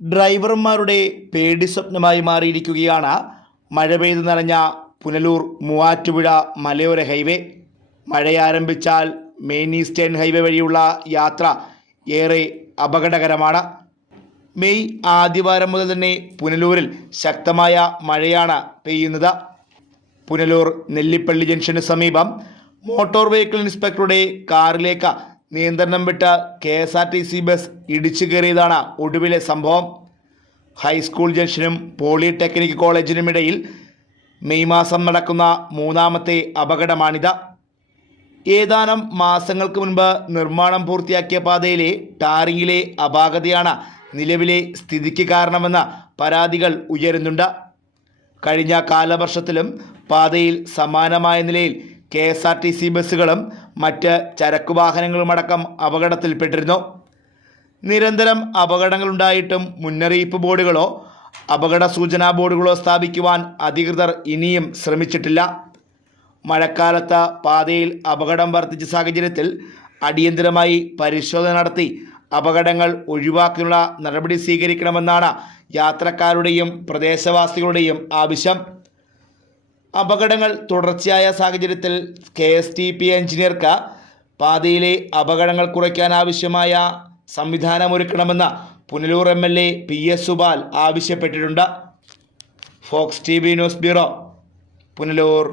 ഡ്രൈവർമാരുടെ പേടി സ്വപ്നമായി മാറിയിരിക്കുകയാണ് മഴ പെയ്ത് നിറഞ്ഞ പുനലൂർ മൂവാറ്റുപുഴ മലയോര ഹൈവേ. മഴയാരംഭിച്ചാൽ മെയിൻ ഈസ്റ്റേൺ ഹൈവേ വഴിയുള്ള യാത്ര ഏറെ അപകടകരമാണ്. മെയ് ആദ്യവാരം മുതൽ തന്നെ പുനലൂരിൽ ശക്തമായ മഴയാണ് പെയ്യുന്നത്. പുനലൂർ നെല്ലിപ്പള്ളി ജംഗ്ഷന് സമീപം മോട്ടോർ വെഹിക്കിൾ ഇൻസ്പെക്ടറുടെ കാറിലേക്ക് നിയന്ത്രണം വിട്ട K S R T C bus ഇടിച്ചു കയറിയതാണ് ഒടുവിലെ സംഭവം. ഹൈസ്കൂൾ ജംഗ്ഷനും പോളിടെക്നിക് കോളേജിനുമിടയിൽ മെയ് മാസം നടക്കുന്ന മൂന്നാമത്തെ അപകടമാണിത്. ഏതാനും മാസങ്ങൾക്ക് മുൻപ് നിർമ്മാണം പൂർത്തിയാക്കിയ പാതയിലെ ടാറിങ്ങിലെ അപാകതയാണ് നിലവിലെ സ്ഥിതിക്ക് കാരണമെന്ന് പരാതികൾ ഉയരുന്നുണ്ട്. കഴിഞ്ഞ കാലവർഷത്തിലും പാതയിൽ സമാനമായ നിലയിൽ K S R T C ബസ്സുകളും മറ്റ് ചരക്കു വാഹനങ്ങളുമടക്കം അപകടത്തിൽപ്പെട്ടിരുന്നു. നിരന്തരം അപകടങ്ങളുണ്ടായിട്ടും മുന്നറിയിപ്പ് ബോർഡുകളോ അപകട സൂചനാ ബോർഡുകളോ സ്ഥാപിക്കുവാൻ അധികൃതർ ഇനിയും ശ്രമിച്ചിട്ടില്ല. മഴക്കാലത്ത് പാതയിൽ അപകടം വർദ്ധിച്ച സാഹചര്യത്തിൽ അടിയന്തരമായി പരിശോധന നടത്തി അപകടങ്ങൾ ഒഴിവാക്കാനുള്ള നടപടി സ്വീകരിക്കണമെന്നാണ് യാത്രക്കാരുടെയും പ്രദേശവാസികളുടെയും ആവശ്യം. അപകടങ്ങൾ തുടർച്ചയായ സാഹചര്യത്തിൽ കെ എസ് ടി പി എഞ്ചിനീയർക്ക് പാതയിലെ അപകടങ്ങൾ കുറയ്ക്കാൻ ആവശ്യമായ സംവിധാനമൊരുക്കണമെന്ന് Punalur M L A P S Subal ആവശ്യപ്പെട്ടിട്ടുണ്ട്. Fox T V news bureau Punalur.